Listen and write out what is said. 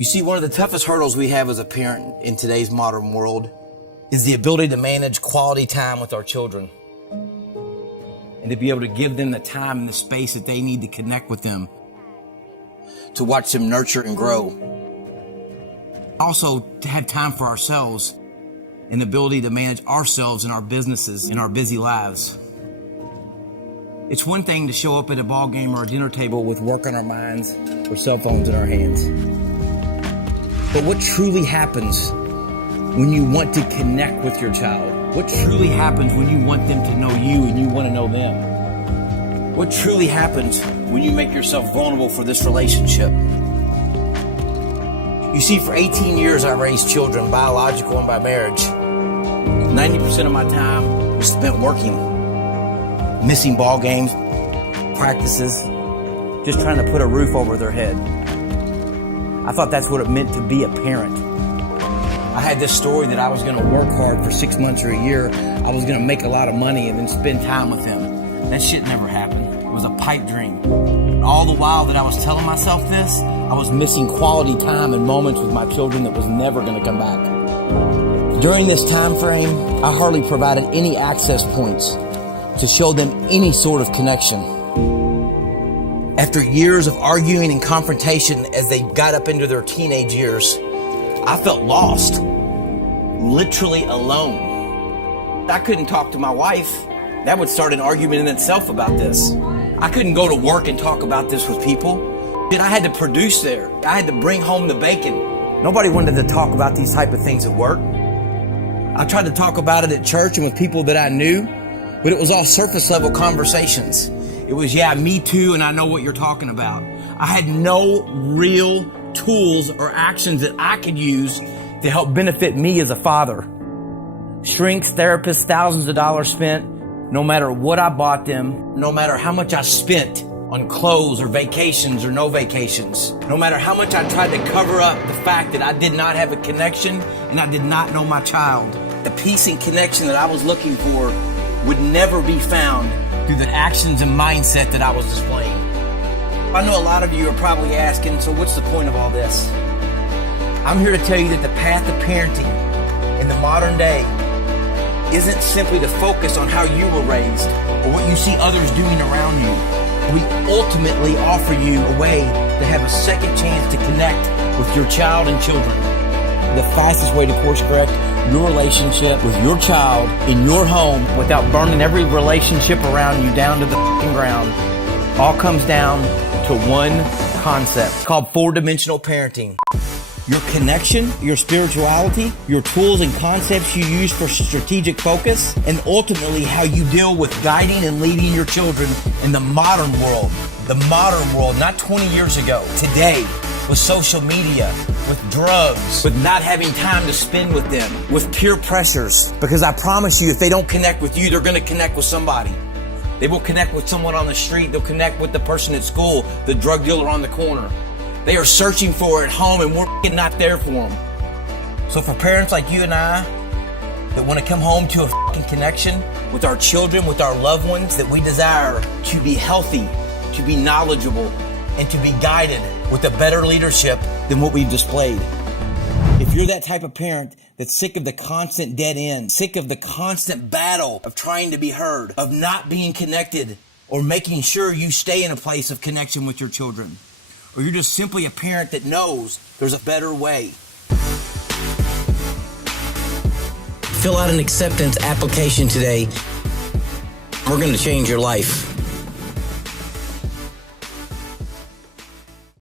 You see, one of the toughest hurdles we have as a parent in today's modern world is the ability to manage quality time with our children and to be able to give them the time and the space that they need to connect with them, to watch them nurture and grow. Also, to have time for ourselves and the ability to manage ourselves and our businesses and our busy lives. It's one thing to show up at a ball game or a dinner table with work on our minds or cell phones in our hands. But what truly happens when you want to connect with your child? What truly happens when you want them to know you and you want to know them? What truly happens when you make yourself vulnerable for this relationship? You see, for 18 years I raised children, biological and by marriage. 90% of my time was spent working, missing ball games, practices, just trying to put a roof over their head. I thought that's what it meant to be a parent. I had this story that I was going to work hard for 6 months or a year. I was going to make a lot of money and then spend time with them. That shit never happened. It was a pipe dream. All the while that I was telling myself this, I was missing quality time and moments with my children that was never going to come back. During this time frame, I hardly provided any access points to show them any sort of connection. After years of arguing and confrontation as they got up into their teenage years, I felt lost, literally alone. I couldn't talk to my wife. That would start an argument in itself about this. I couldn't go to work and talk about this with people. I had to produce there. I had to bring home the bacon. Nobody wanted to talk about these type of things at work. I tried to talk about it at church and with people that I knew, but it was all surface level conversations. It was, yeah, me too, and I know what you're talking about. I had no real tools or actions that I could use to help benefit me as a father. Shrinks, therapists, thousands of dollars spent, no matter what I bought them, no matter how much I spent on clothes or vacations or no vacations, no matter how much I tried to cover up the fact that I did not have a connection and I did not know my child. The peace and connection that I was looking for would never be found through the actions and mindset that I was displaying. I know a lot of you are probably asking, so what's the point of all this? I'm here to tell you that the path of parenting in the modern day isn't simply to focus on how you were raised or what you see others doing around you. We ultimately offer you a way to have a second chance to connect with your child and children. The fastest way to course correct your relationship with your child in your home without burning every relationship around you down to the ground all comes down to one concept called four-dimensional parenting. Your connection, your spirituality, your tools and concepts you use for strategic focus, and ultimately how you deal with guiding and leading your children in the modern world. The modern world, not 20 years ago, today, with social media, with drugs, with not having time to spend with them, with peer pressures. Because I promise you, if they don't connect with you, they're going to connect with somebody. They will connect with someone on the street. They'll connect with the person at school, the drug dealer on the corner. They are searching for it at home, and we're not there for them. So for parents like you and I that want to come home to a connection with our children, with our loved ones, that we desire to be healthy, to be knowledgeable, and to be guided with a better leadership than what we've displayed. If you're that type of parent that's sick of the constant dead end, sick of the constant battle of trying to be heard, of not being connected, or making sure you stay in a place of connection with your children, or you're just simply a parent that knows there's a better way, fill out an acceptance application today. We're going to change your life.